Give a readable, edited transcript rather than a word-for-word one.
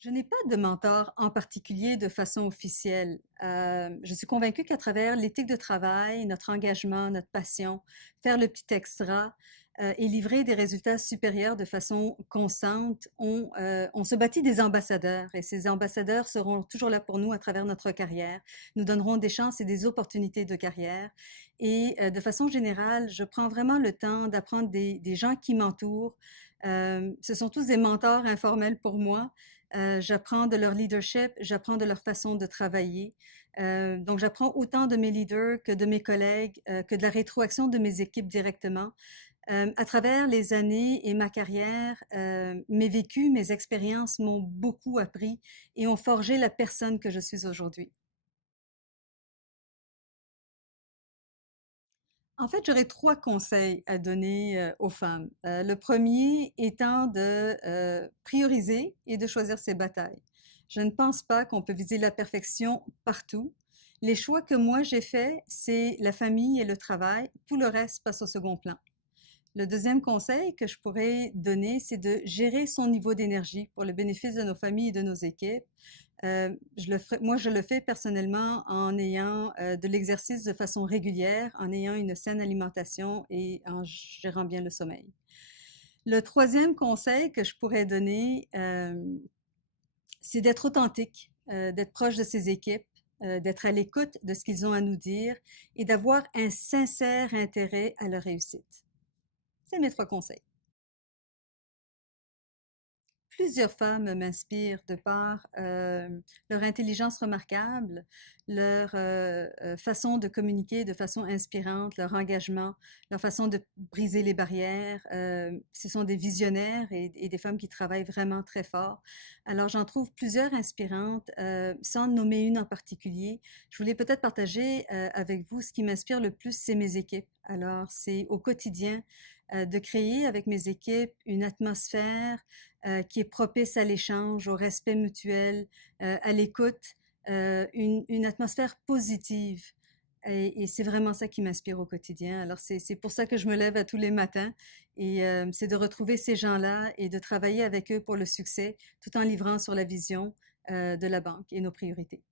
Je n'ai pas de mentor en particulier de façon officielle. Je suis convaincue qu'à travers l'éthique de travail, notre engagement, notre passion, faire le petit extra et livrer des résultats supérieurs de façon constante, on se bâtit des ambassadeurs et ces ambassadeurs seront toujours là pour nous à travers notre carrière, nous donneront des chances et des opportunités de carrière. Et de façon générale, je prends vraiment le temps d'apprendre des gens qui m'entourent. Ce sont tous des mentors informels pour moi. J'apprends de leur leadership, j'apprends de leur façon de travailler. Donc, j'apprends autant de mes leaders que de mes collègues, que de la rétroaction de mes équipes directement. À travers les années et ma carrière, mes vécus, mes expériences m'ont beaucoup appris et ont forgé la personne que je suis aujourd'hui. En fait, j'aurais 3 conseils à donner, aux femmes. Le premier étant de, prioriser et de choisir ses batailles. Je ne pense pas qu'on peut viser la perfection partout. Les choix que moi j'ai faits, c'est la famille et le travail. Tout le reste passe au second plan. Le deuxième conseil que je pourrais donner, c'est de gérer son niveau d'énergie pour le bénéfice de nos familles et de nos équipes. Moi, je le fais personnellement en ayant de l'exercice de façon régulière, en ayant une saine alimentation et en gérant bien le sommeil. Le troisième conseil que je pourrais donner, c'est d'être authentique, d'être proche de ses équipes, d'être à l'écoute de ce qu'ils ont à nous dire et d'avoir un sincère intérêt à leur réussite. C'est mes 3 conseils. Plusieurs femmes m'inspirent de par leur intelligence remarquable, leur façon de communiquer de façon inspirante, leur engagement, leur façon de briser les barrières. Ce sont des visionnaires et des femmes qui travaillent vraiment très fort. Alors j'en trouve plusieurs inspirantes, sans nommer une en particulier. Je voulais peut-être partager avec vous ce qui m'inspire le plus, c'est mes équipes. Alors c'est au quotidien de créer avec mes équipes une atmosphère qui est propice à l'échange, au respect mutuel, à l'écoute, une atmosphère positive. Et c'est vraiment ça qui m'inspire au quotidien. Alors c'est pour ça que je me lève à tous les matins et c'est de retrouver ces gens-là et de travailler avec eux pour le succès tout en livrant sur la vision de la banque et nos priorités.